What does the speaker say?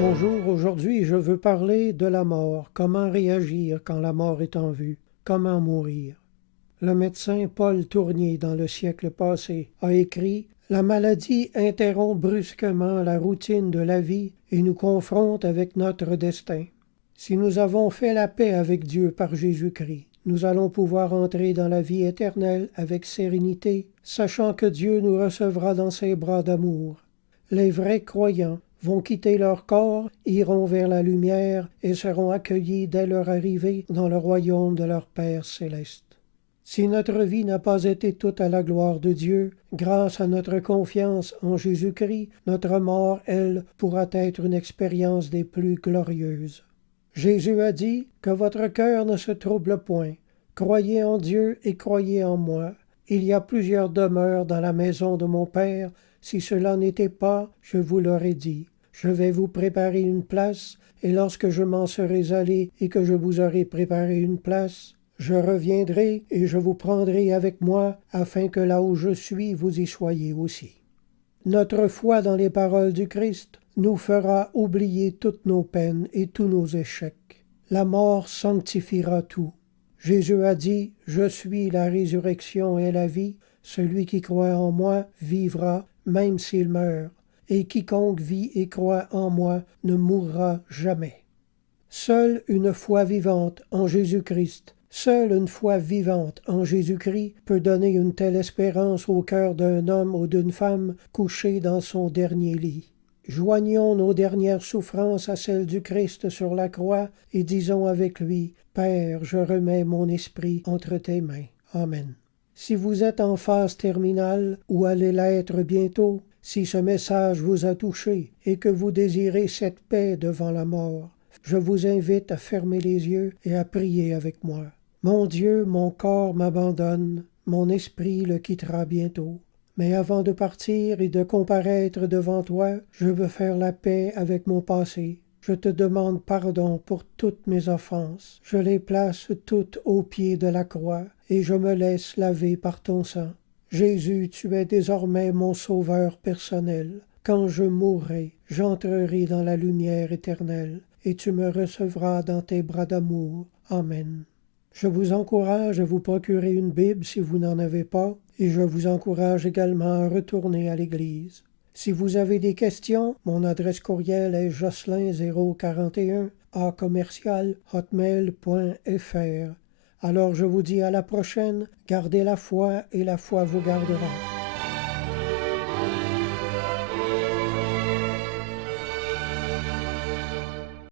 Bonjour, aujourd'hui je veux parler de la mort, comment réagir quand la mort est en vue, comment mourir. Le médecin Paul Tournier, dans le siècle passé, a écrit « La maladie interrompt brusquement la routine de la vie et nous confronte avec notre destin. Si nous avons fait la paix avec Dieu par Jésus-Christ, nous allons pouvoir entrer dans la vie éternelle avec sérénité, sachant que Dieu nous recevra dans ses bras d'amour. Les vrais croyants vont quitter leur corps, iront vers la lumière et seront accueillis dès leur arrivée dans le royaume de leur Père céleste. Si notre vie n'a pas été toute à la gloire de Dieu, grâce à notre confiance en Jésus-Christ, notre mort, elle, pourra être une expérience des plus glorieuses. Jésus a dit « Que votre cœur ne se trouble point. Croyez en Dieu et croyez en moi. Il y a plusieurs demeures dans la maison de mon Père. Si cela n'était pas, je vous l'aurais dit. Je vais vous préparer une place, et lorsque je m'en serai allé et que je vous aurai préparé une place, je reviendrai et je vous prendrai avec moi, afin que là où je suis, vous y soyez aussi. » Notre foi dans les paroles du Christ nous fera oublier toutes nos peines et tous nos échecs. La mort sanctifiera tout. Jésus a dit « Je suis la résurrection et la vie. Celui qui croit en moi vivra, même s'il meurt. Et quiconque vit et croit en moi ne mourra jamais. » Seule une foi vivante en Jésus-Christ, seule une foi vivante en Jésus-Christ peut donner une telle espérance au cœur d'un homme ou d'une femme couché dans son dernier lit. Joignons nos dernières souffrances à celles du Christ sur la croix et disons avec lui « Père, je remets mon esprit entre tes mains. Amen. » Si vous êtes en phase terminale ou allez l'être bientôt, si ce message vous a touché et que vous désirez cette paix devant la mort, je vous invite à fermer les yeux et à prier avec moi. Mon Dieu, mon corps m'abandonne, mon esprit le quittera bientôt. Mais avant de partir et de comparaître devant toi, je veux faire la paix avec mon passé. Je te demande pardon pour toutes mes offenses. Je les place toutes au pied de la croix et je me laisse laver par ton sang. Jésus, tu es désormais mon sauveur personnel. Quand je mourrai, j'entrerai dans la lumière éternelle et tu me recevras dans tes bras d'amour. Amen. Je vous encourage à vous procurer une Bible si vous n'en avez pas, et je vous encourage également à retourner à l'Église. Si vous avez des questions, mon adresse courriel est jocelyn041@hotmail.fr. Alors je vous dis à la prochaine, gardez la foi et la foi vous gardera.